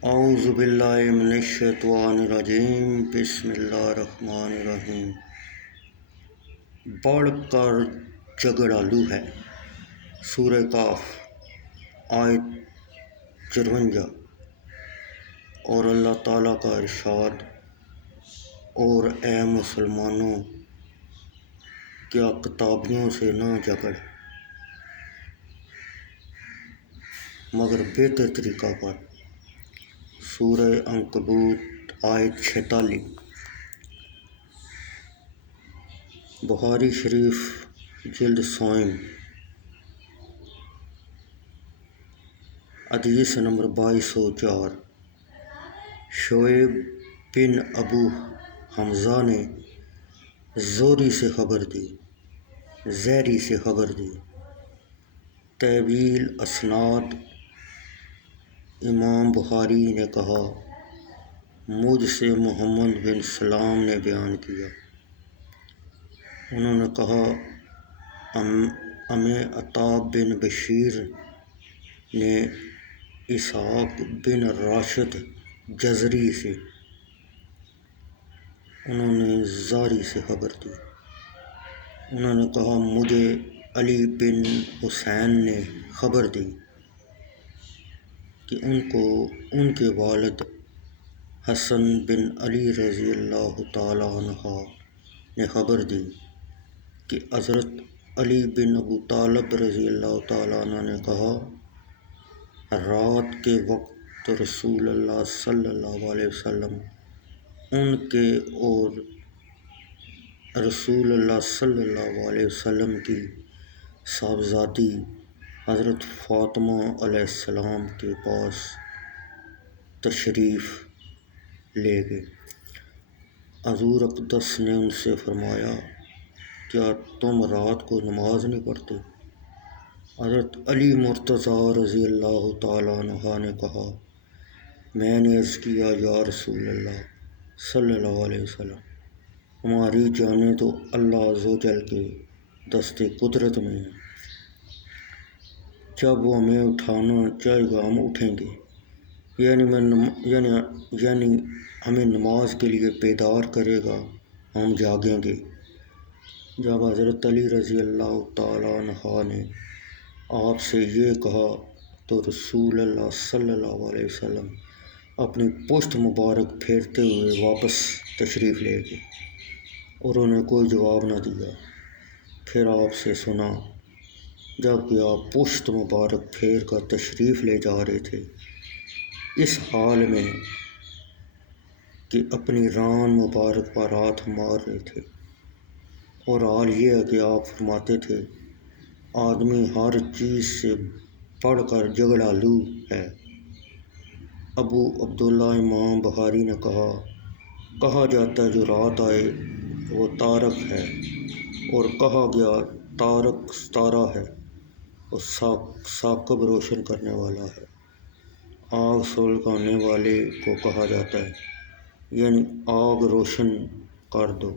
اعوذ باللہ من الشیطان الرجیم، بسم اللہ الرحمن الرحیم۔ بڑھ کر جھگڑالو ہے۔ سورہ کاف آیت 54۔ اور اللہ تعالیٰ کا ارشاد: اور اے مسلمانوں، کیا کتابیوں سے نہ جھگڑ مگر بہتر طریقہ پر۔ سورہ عنکبوت آیت 46۔ بخاری شریف جلد سوم حدیث نمبر 2204۔ شعیب بن ابو حمزہ نے زہری سے خبر دی۔ طویل اسناد۔ امام بخاری نے کہا، مجھ سے محمد بن سلام نے بیان کیا۔ انہوں نے کہا، ہمیں عطا بن بشیر نے اسحاق بن راشد جزری سے، انہوں نے زہری سے خبر دی۔ انہوں نے کہا، مجھے علی بن حسین نے خبر دی کہ ان کے والد حسن بن علی رضی اللہ تعالیٰ عنہ نے خبر دی کہ حضرت علی بن ابو طالب رضی اللہ تعالیٰ عنہ نے کہا، رات کے وقت رسول اللہ صلی اللہ علیہ وسلم ان کے اور رسول اللہ صلی اللہ علیہ وسلم کی صاحبزادی حضرت فاطمہ علیہ السلام کے پاس تشریف لے گئے۔ حضور اقدس نے ان سے فرمایا، کیا تم رات کو نماز نہیں پڑھتے؟ حضرت علی مرتضیٰ رضی اللہ تعالیٰ عنہ نے کہا، میں نے عرض کیا، یا رسول اللہ صلی اللہ علیہ وسلم، ہماری جانیں تو اللہ عز و جل کے دست قدرت میں ہیں، جب وہ ہمیں اٹھانا چاہے گا ہم اٹھیں گے، یعنی ہمیں نماز کے لیے بیدار کرے گا، ہم جاگیں گے۔ جب حضرت علی رضی اللہ تعالیٰ عنہ نے آپ سے یہ کہا تو رسول اللہ صلی اللہ علیہ وسلم اپنی پشت مبارک پھیرتے ہوئے واپس تشریف لے گئے اور انہیں کوئی جواب نہ دیا۔ پھر آپ سے سنا، جب کہ آپ پشت مبارک پھیر کر تشریف لے جا رہے تھے، اس حال میں کہ اپنی ران مبارک پر ہاتھ مار رہے تھے، اور حال یہ ہے کہ آپ فرماتے تھے، آدمی ہر چیز سے بڑھ کر جھگڑالو ہے۔ ابو عبداللہ امام بخاری نے کہا جاتا ہے جو رات آئے وہ طارق ہے، اور کہا گیا طارق ستارہ ہے، اور ثاقب روشن کرنے والا ہے۔ آگ سلگانے والے کو کہا جاتا ہے، یعنی آگ روشن کر دو۔